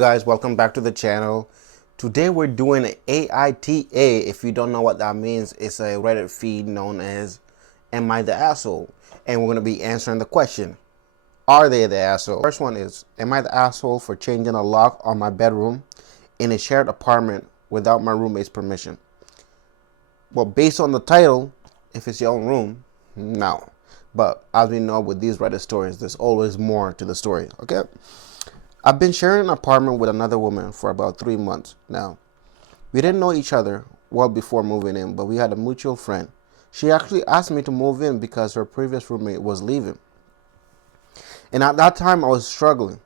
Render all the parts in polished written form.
Guys, welcome back to the channel. Today we're doing an aita. If you don't know what that means, it's a Reddit feed known as "Am I the asshole?" And we're going to be answering the question, are they the asshole? First one is, am I the asshole for changing a lock on my bedroom in a shared apartment without my roommate's permission? Well, based on the title, if it's your own room, no. But as we know with these Reddit stories, there's always more to the story, okay? I've been sharing an apartment with another woman for about 3 months now. We didn't know each other well before moving in, but we had a mutual friend. She actually asked me to move in because her previous roommate was leaving. And at that time, I was struggling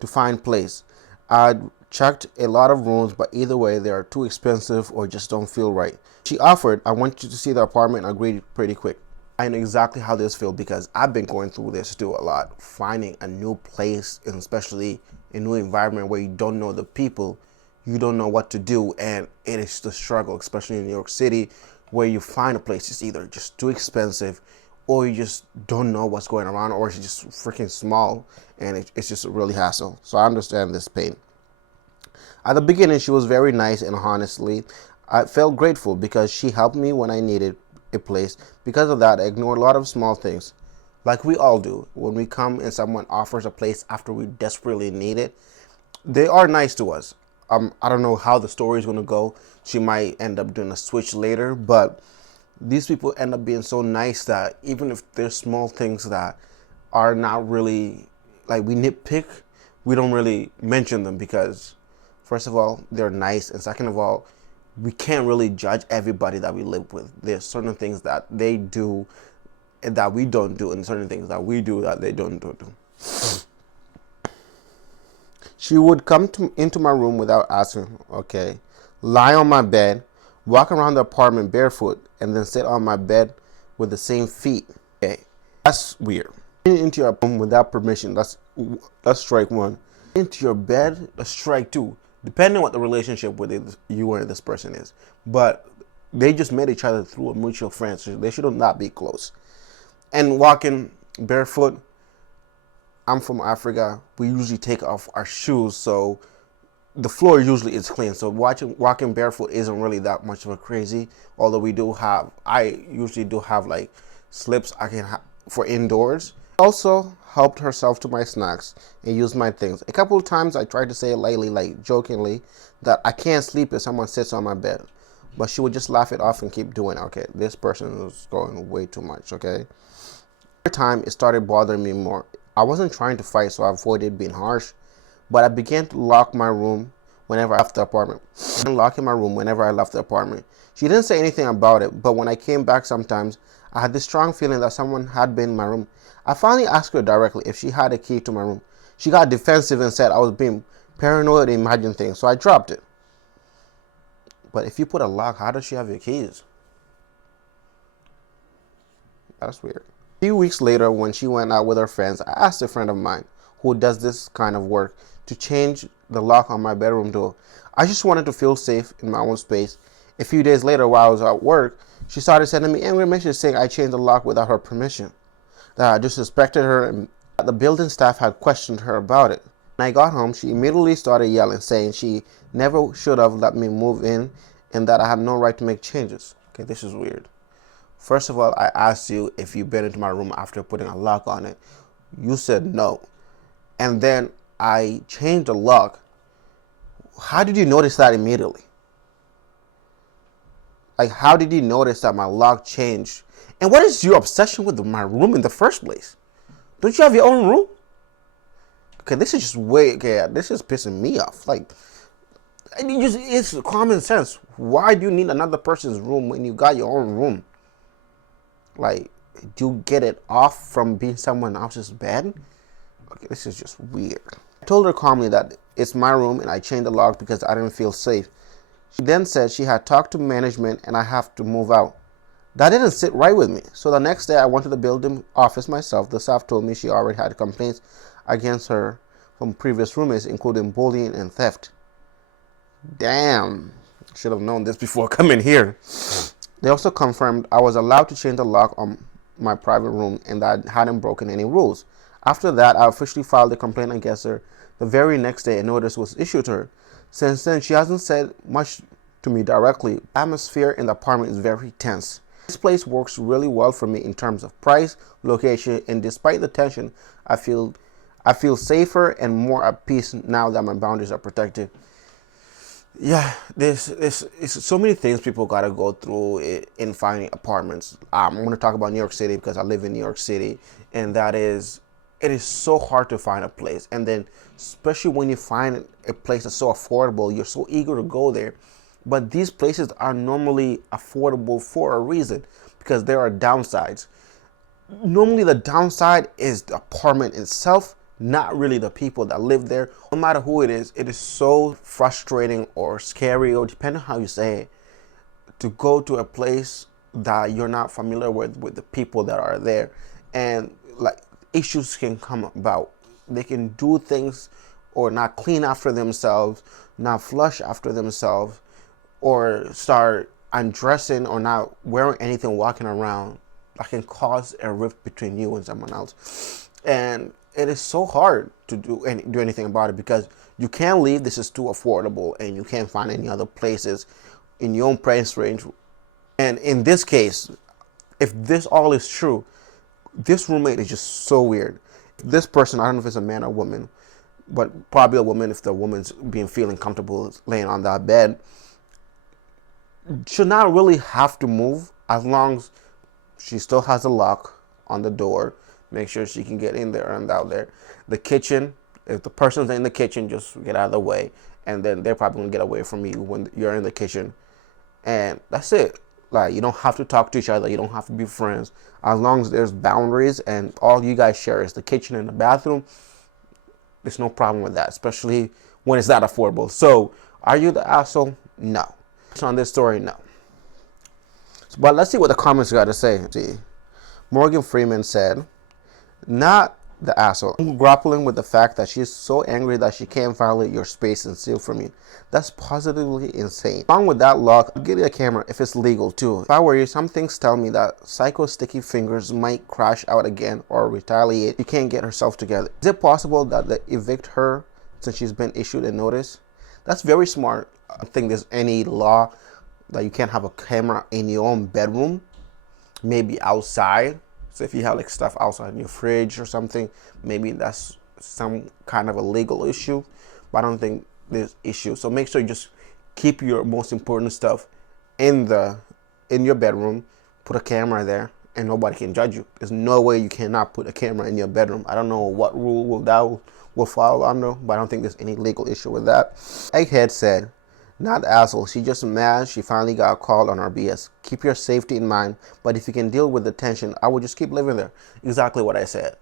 to find a place. I'd checked a lot of rooms, but either way, they are too expensive or just don't feel right. She offered, I want you to see the apartment, and agreed pretty quick. I know exactly how this feels because I've been going through this too a lot. Finding a new place, and especially a new environment where you don't know the people, you don't know what to do, and it is the struggle, especially in New York City, where you find a place that's either just too expensive or you just don't know what's going around, or it's just freaking small and it's just a really hassle. So I understand this pain. At the beginning, she was very nice, and honestly, I felt grateful because she helped me when I needed a place. Because of that, I ignored a lot of small things, like we all do when we come and someone offers a place after we desperately need it. They are nice to us. I don't know how the story is going to go. She might end up doing a switch later, but these people end up being so nice that even if there's small things that are not really, like, we nitpick, we don't really mention them because first of all, they're nice, and second of all, we can't really judge everybody that we live with. There's certain things that they do that we don't do, and certain things that we do that they don't do. She would come into my room without asking, okay, lie on my bed, walk around the apartment barefoot, and then sit on my bed with the same feet. Okay, that's weird. Into your room without permission, that's strike one. Into your bed, that's strike two. Depending on what the relationship with you and this person is. But they just met each other through a mutual friend, so they should not be close. And walking barefoot, I'm from Africa. We usually take off our shoes, so the floor usually is clean. So walking barefoot isn't really that much of a crazy. Although I usually do have like slips I can for indoors. Also helped herself to my snacks and used my things. A couple of times I tried to say it lightly, like jokingly, that I can't sleep if someone sits on my bed. But she would just laugh it off and keep doing it. Okay, this person is going way too much, okay? Over time, it started bothering me more. I wasn't trying to fight, so I avoided being harsh, but I began to lock my room whenever I left the apartment. Locking my room whenever I left the apartment. She didn't say anything about it, but when I came back sometimes, I had this strong feeling that someone had been in my room. I finally asked her directly if she had a key to my room. She got defensive and said I was being paranoid and imagining things, so I dropped it. But if you put a lock, how does she have your keys? That's weird. A few weeks later, when she went out with her friends, I asked a friend of mine who does this kind of work to change the lock on my bedroom door. I just wanted to feel safe in my own space. A few days later, while I was at work, she started sending me angry messages saying I changed the lock without her permission, that I disrespected her, and that the building staff had questioned her about it. When I got home, she immediately started yelling, saying she never should have let me move in and that I had no right to make changes. Okay, this is weird. First of all, I asked you if you've been into my room after putting a lock on it. You said no. And then I changed the lock. How did you notice that immediately? Like, how did you notice that my lock changed? And what is your obsession with my room in the first place? Don't you have your own room? Okay, this is just this is pissing me off. Like, it's common sense. Why do you need another person's room when you got your own room? Like, do you get it off from being someone else's bed? Okay, this is just weird. I told her calmly that it's my room and I changed the lock because I didn't feel safe. She then said she had talked to management and I have to move out. That didn't sit right with me. So the next day I went to the building office myself. The staff told me she already had complaints against her from previous roommates, including bullying and theft. Damn. Should have known this before coming here. They also confirmed I was allowed to change the lock on my private room and that I hadn't broken any rules. After that, I officially filed a complaint against her. The very next day, a notice was issued to her. Since then, she hasn't said much to me directly. The atmosphere in the apartment is very tense. This place works really well for me in terms of price, location, and despite the tension, I feel safer and more at peace now that my boundaries are protected. Yeah, there's so many things people gotta go through in finding apartments. I'm gonna talk about New York City because I live in New York City, and it is so hard to find a place. And then, especially when you find a place that's so affordable, you're so eager to go there. But these places are normally affordable for a reason because there are downsides. Normally, the downside is the apartment itself, not really the people that live there. No matter who it is so frustrating or scary, or depending on how you say it, to go to a place that you're not familiar with the people that are there. And like, issues can come about. They can do things or not clean after themselves, not flush after themselves, or start undressing or not wearing anything walking around. That can cause a rift between you and someone else. And it is so hard to do anything about it because you can't leave. This is too affordable and you can't find any other places in your own price range. And in this case, if this all is true, this roommate is just so weird. This person, I don't know if it's a man or woman, but probably a woman if the woman's feeling comfortable laying on that bed, should not really have to move as long as she still has a lock on the door. Make sure she can get in there and out there. The kitchen, if the person's in the kitchen, just get out of the way. And then they're probably going to get away from you when you're in the kitchen. And that's it. Like, you don't have to talk to each other. You don't have to be friends. As long as there's boundaries and all you guys share is the kitchen and the bathroom, there's no problem with that, especially when it's not affordable. So, are you the asshole? No. On this story, no. But let's see what the comments got to say. See, Morgan Freeman said, not the asshole. I'm grappling with the fact that she's so angry that she can't violate your space and steal from you. That's positively insane. Along with that lock, I'll get you a camera if it's legal too. If I were you, some things tell me that Psycho Sticky Fingers might crash out again or retaliate. She can't get herself together. Is it possible that they evict her since she's been issued a notice? That's very smart. I don't think there's any law that you can't have a camera in your own bedroom, maybe outside. So if you have like stuff outside in your fridge or something, maybe that's some kind of a legal issue, but I don't think there's issue. So make sure you just keep your most important stuff in your bedroom, put a camera there, and nobody can judge you. There's no way you cannot put a camera in your bedroom. I don't know what rule will follow under, but I don't think there's any legal issue with that. Egghead said, not asshole, she just mad she finally got called on her BS. Keep your safety in mind, but if you can deal with the tension, I would just keep living there. Exactly what I said.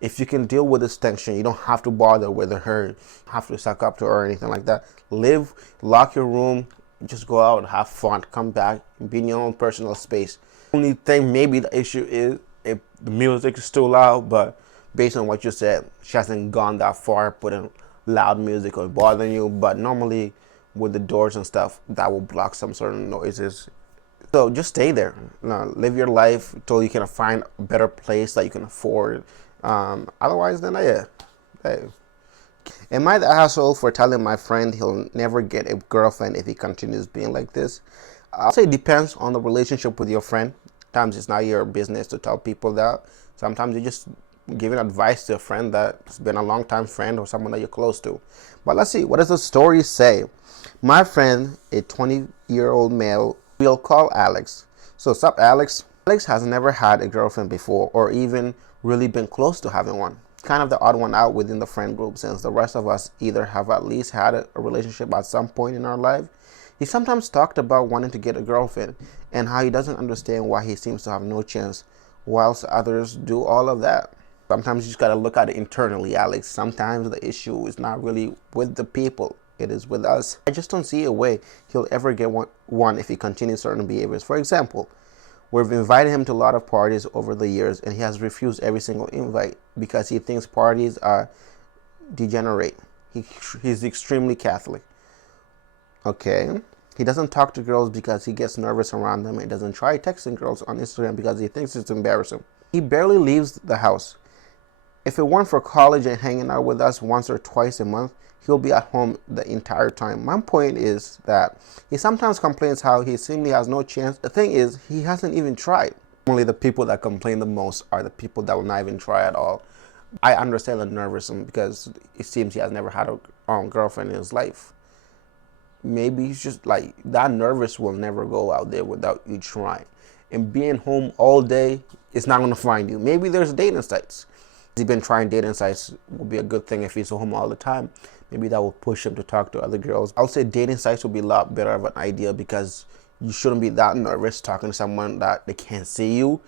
If you can deal with this tension, you don't have to bother with her, have to suck up to her or anything like that. Live, lock your room, just go out, have fun, come back, be in your own personal space. Only thing maybe the issue is if the music is too loud, but based on what you said, she hasn't gone that far putting loud music or bothering you, but normally with the doors and stuff, that will block some certain noises. So just stay there. Live your life until you can find a better place that you can afford. Otherwise, then yeah. Hey. Am I the asshole for telling my friend he'll never get a girlfriend if he continues being like this? I'll say it depends on the relationship with your friend. Sometimes it's not your business to tell people that. Sometimes you just giving advice to a friend that's been a long time friend or someone that you're close to. But let's see, what does the story say? My friend, a 20-year-old male, we'll call Alex. So what's up, Alex? Alex has never had a girlfriend before or even really been close to having one. Kind of the odd one out within the friend group since the rest of us either have at least had a relationship at some point in our life. He sometimes talked about wanting to get a girlfriend and how he doesn't understand why he seems to have no chance whilst others do all of that. Sometimes you just gotta look at it internally, Alex. Sometimes the issue is not really with the people. It is with us. I just don't see a way he'll ever get one if he continues certain behaviors. For example, we've invited him to a lot of parties over the years and he has refused every single invite because he thinks parties are degenerate. He's extremely Catholic. Okay. He doesn't talk to girls because he gets nervous around them. He doesn't try texting girls on Instagram because he thinks it's embarrassing. He barely leaves the house. If it weren't for college and hanging out with us once or twice a month, he'll be at home the entire time. My point is that he sometimes complains how he seemingly has no chance. The thing is, he hasn't even tried. Only the people that complain the most are the people that will not even try at all. I understand the nervousness because it seems he has never had a girlfriend in his life. Maybe he's just like that nervous will never go out there without you trying. And being home all day, it's not going to find you. Maybe there's dating sites. He's been trying dating sites. Would be a good thing if he's home all the time. Maybe that will push him to talk to other girls. I would say dating sites would be a lot better of an idea because you shouldn't be that nervous talking to someone that they can't see you.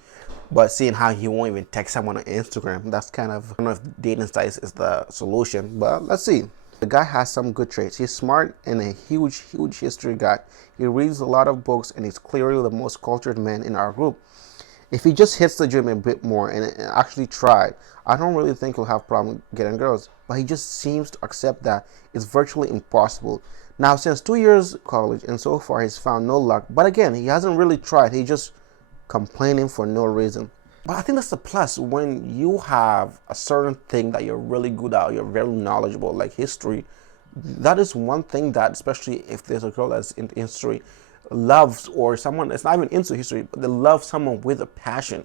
But seeing how he won't even text someone on Instagram, that's kind of, I don't know if dating sites is the solution, but let's see. The guy has some good traits. He's smart and a huge history guy. He reads a lot of books and he's clearly the most cultured man in our group. If he just hits the gym a bit more and actually tried, I don't really think he'll have problem getting girls. But he just seems to accept that it's virtually impossible. Now, since 2 years college and so far he's found no luck. But again, he hasn't really tried. He just complaining for no reason. But I think that's the plus when you have a certain thing that you're really good at, you're very knowledgeable, like history. That is one thing that, especially if there's a girl that's into history, loves, or someone that's not even into history, but they love someone with a passion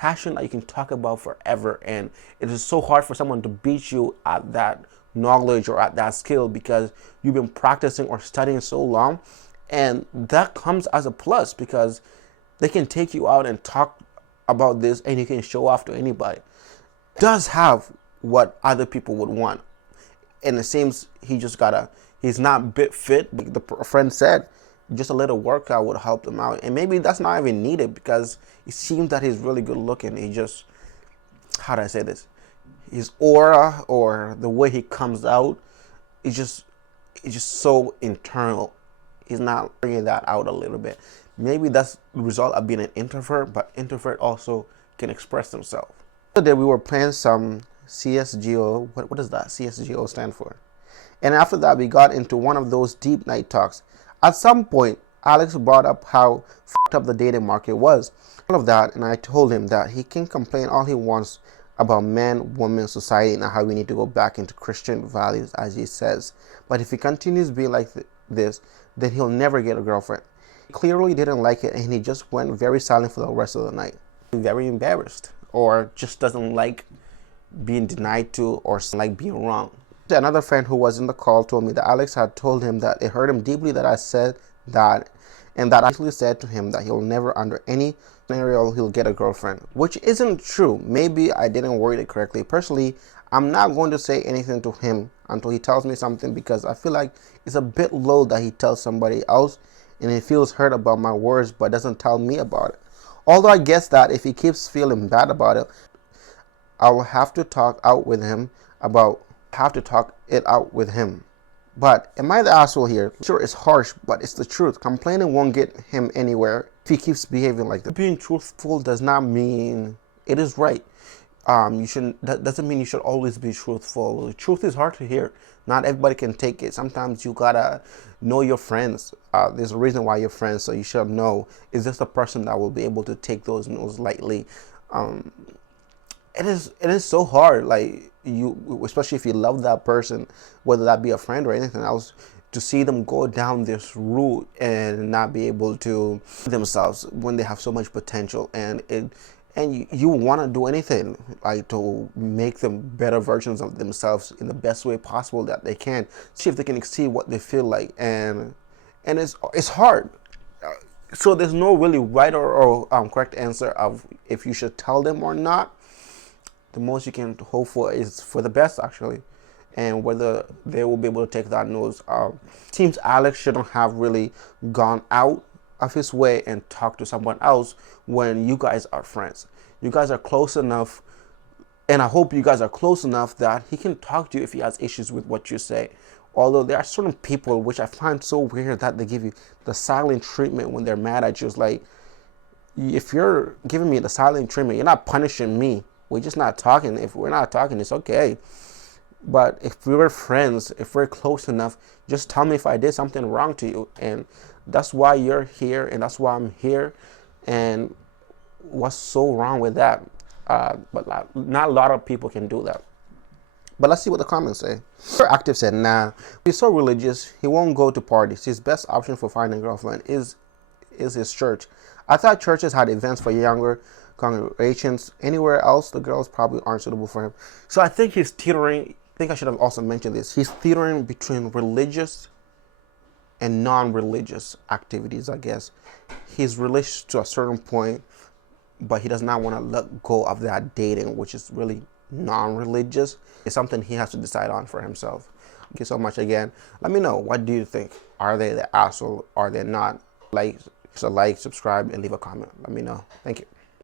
that you can talk about forever. And it is so hard for someone to beat you at that knowledge or at that skill because you've been practicing or studying so long. And that comes as a plus because they can take you out and talk about this and you can show off to anybody. Does have what other people would want. And it seems he's not bit fit. The friend said just a little workout would help him out. And maybe that's not even needed because it seems that he's really good looking. He just, how do I say this? His aura or the way he comes out is just so internal. He's not bringing that out a little bit. Maybe that's the result of being an introvert, but introvert also can express themselves. Today we were playing some CSGO. What does that CSGO stand for? And after that, we got into one of those deep night talks. At some point, Alex brought up how fucked up the dating market was. All of that, and I told him that he can complain all he wants about man, woman, society, and how we need to go back into Christian values, as he says. But if he continues being like this, then he'll never get a girlfriend. He clearly didn't like it, and he just went very silent for the rest of the night. Very embarrassed, or just doesn't like being denied to, or like being wrong. Another friend who was in the call told me that Alex had told him that it hurt him deeply that I said that, and that I actually said to him that he'll never, under any scenario, he'll get a girlfriend, which isn't true. Maybe I didn't word it correctly. Personally, I'm not going to say anything to him until he tells me something because I feel like it's a bit low that he tells somebody else and he feels hurt about my words but doesn't tell me about it. Although I guess that if he keeps feeling bad about it, I'll have to talk it out with him. But am I the asshole here? Sure, it's harsh, but it's the truth. Complaining won't get him anywhere if he keeps behaving like that. Being truthful does not mean it is right. That doesn't mean you should always be truthful. The truth is hard to hear. Not everybody can take it. Sometimes you gotta know your friends. There's a reason why you're friends, so you should know, is this a person that will be able to take those no's lightly? It is so hard, like you, especially if you love that person, whether that be a friend or anything else, to see them go down this route and not be able to themselves when they have so much potential, and you want to do anything like to make them better versions of themselves in the best way possible that they can, see if they can exceed what they feel like, and it's hard. So there's no really right or correct answer of if you should tell them or not. The most you can hope for is for the best, actually, and whether they will be able to take that news. Seems Alex shouldn't have really gone out of his way and talked to someone else when you guys are friends. You guys are close enough, and I hope you guys are close enough that he can talk to you if he has issues with what you say. Although there are certain people which I find so weird that they give you the silent treatment when they're mad at you. It's like, if you're giving me the silent treatment, you're not punishing me. We're just not talking. If we're not talking, it's okay. But if we were friends, if we're close enough, just tell me if I did something wrong to you. And that's why you're here, and that's why I'm here. And what's so wrong with that? but not a lot of people can do that. But let's see what the comments say. Super Active said, nah, he's so religious, he won't go to parties. His best option for finding a girlfriend is his church. I thought churches had events for younger congregations. Anywhere else, the girls probably aren't suitable for him. So I think he's teetering. I think I should have also mentioned this. He's teetering between religious and non-religious activities, I guess. He's religious to a certain point, but he does not want to let go of that dating, which is really non-religious. It's something he has to decide on for himself. Thank you so much again. Let me know, what do you think? Are they the asshole? Are they not? Like, subscribe, and leave a comment. Let me know. Thank you.